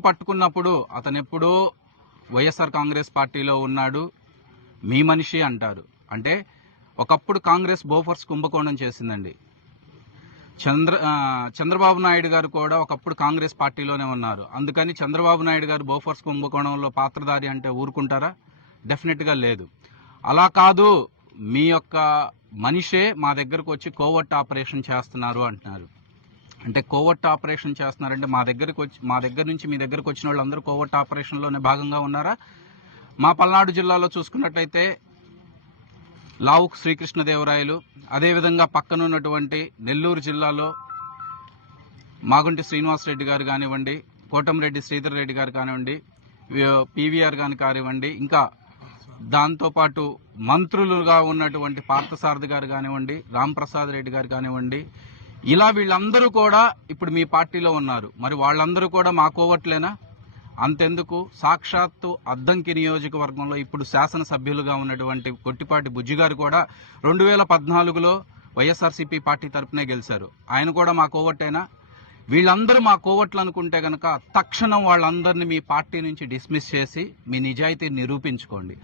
వ్యక్తిని పట్టుకున్నప్పుడు అతను ఎప్పుడో వైఎస్ఆర్ కాంగ్రెస్ పార్టీలో ఉన్నాడు, మీ మనిషి అంటారు. అంటే ఒకప్పుడు కాంగ్రెస్ బోఫర్స్ కుంభకోణం చేసిందండి. చంద్రబాబు నాయుడు గారు కూడా ఒకప్పుడు కాంగ్రెస్ పార్టీలోనే ఉన్నారు. అందుకని చంద్రబాబు నాయుడు గారు బోఫర్స్ కుంభకోణంలో పాత్రధారి అంటే ఊరుకుంటారా? డెఫినెట్గా లేదు. అలా కాదు, మీ యొక్క మనిషే మా దగ్గరకు వచ్చి కోవర్ట్ ఆపరేషన్ చేస్తున్నారు అంటున్నారు. అంటే కోవర్ట్ ఆపరేషన్ చేస్తున్నారంటే మా దగ్గర నుంచి మీ దగ్గరకు వచ్చిన వాళ్ళందరూ కోవర్ట్ ఆపరేషన్లోనే భాగంగా ఉన్నారా? మా పల్నాడు జిల్లాలో చూసుకున్నట్టయితే లావుకు శ్రీకృష్ణదేవరాయలు, అదేవిధంగా పక్కనున్నటువంటి నెల్లూరు జిల్లాలో మాగుంటి శ్రీనివాసరెడ్డి గారు కానివ్వండి, కోటంరెడ్డి శ్రీధర్ రెడ్డి గారు కానివ్వండి, పీవీఆర్ గాని కానివ్వండి, ఇంకా దాంతోపాటు మంత్రులుగా ఉన్నటువంటి పార్థసారథి గారు కానివ్వండి, రాంప్రసాద్ రెడ్డి గారు కానివ్వండి, ఇలా వీళ్ళందరూ కూడా ఇప్పుడు మీ పార్టీలో ఉన్నారు. మరి వాళ్ళందరూ కూడా మా కోవట్లేనా? అంతెందుకు, సాక్షాత్తు అద్దంకి నియోజకవర్గంలో ఇప్పుడు శాసనసభ్యులుగా ఉన్నటువంటి కొట్టిపాటి బుజ్జి గారు కూడా 2014లో వైఎస్ఆర్సీపీ పార్టీ తరఫునే గెలిచారు. ఆయన కూడా మా కోవట్టేనా? వీళ్ళందరూ మా కోవట్లు అనుకుంటే గనక తక్షణం వాళ్ళందరినీ మీ పార్టీ నుంచి డిస్మిస్ చేసి మీ నిజాయితీని నిరూపించుకోండి.